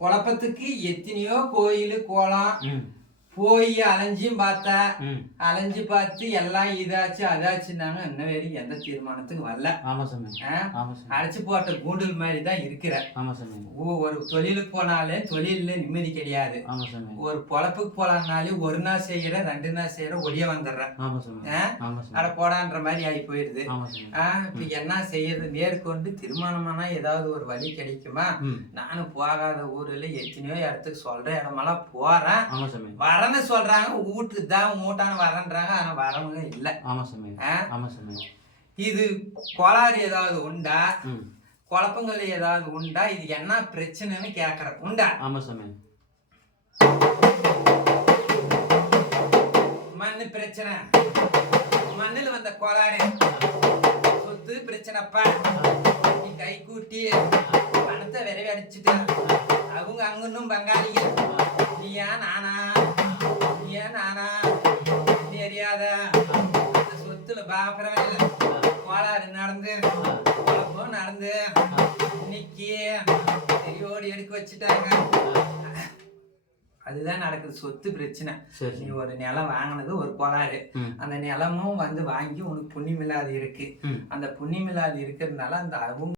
குழப்பத்துக்கு எத்தனையோ கோயில் கோலம் போய் அலைஞ்சியும் பார்த்தா ம். அலைஞ்சு பார்த்து எல்லாம் இதாச்சு அதாச்சுன்னாங்க. இன்ன வரைக்கும் எந்த தீர்மானத்துக்கு வரல. ஆமா சாமி. அடைச்சு போட்ட கூண்டல் மாதிரி தான் இருக்கிற. ஆமா சாமி. ஒரு தொழிலுக்கு போனாலே தொழில்ல நிம்மதி கிடையாது. ஆமா சாமி. ஒரு பொழப்புக்கு போலான்னாலே ஒரு நாள் செய்யற ரெண்டு நாள் செய்யற ஒடிய வந்துடுறேன் ஆமா சாமி. அட போடான்ற மாதிரி ஆகி போயிடுது. இப்ப என்ன செய்யறது? மேற்கொண்டு திருமணமானா ஏதாவது ஒரு வழி கிடைக்குமா? நானும் போகாத ஊர்ல எத்தனையோ இடத்துக்கு சொல்ற இடமெல்லாம் போறேன். ஆமா சாமி. வரேன்னு சொல்றாங்க வீட்டுக்கு தான் மூட்டான வரேன்றாங்க ஆனா வரவங்க இல்ல. ஆமா சாமி? ஆமா சாமி இது கோளாறு ஏதாவது உண்டா? குழப்பங்கள் ஏதாவது உண்டா? இது என்ன பிரச்சனைன்னு கேக்குறேன். உண்டா? ஆமா சாமி மண்ணு பிரச்சனை. மண்ணுல வந்த கோளாறு. சொத்து பிரச்சனைப்பா. நீ கை கூட்டி பணத்தை விரைவி அடிச்சுட்டு. அவங்க அங்கன்னும் பங்காளிங்க நீ ஏன் நானா? ஏன் நானா நீ அறியாத சொத்துல இல்ல. கோளாறு நடந்து குழப்பம் நடந்து இன்னைக்கு தெரியோடு எடுக்க வச்சுட்டாங்க. அதுதான் நடக்குது. சொத்து பிரச்சனை. நீ ஒரு நிலம் வாங்கினது ஒரு கோளாறு. அந்த நிலமும் வந்து வாங்கி உனக்கு புண்ணியமில்லாது இருக்கு. அந்த புண்ணியமில்லாது இருக்கிறதுனால அந்த அவங்க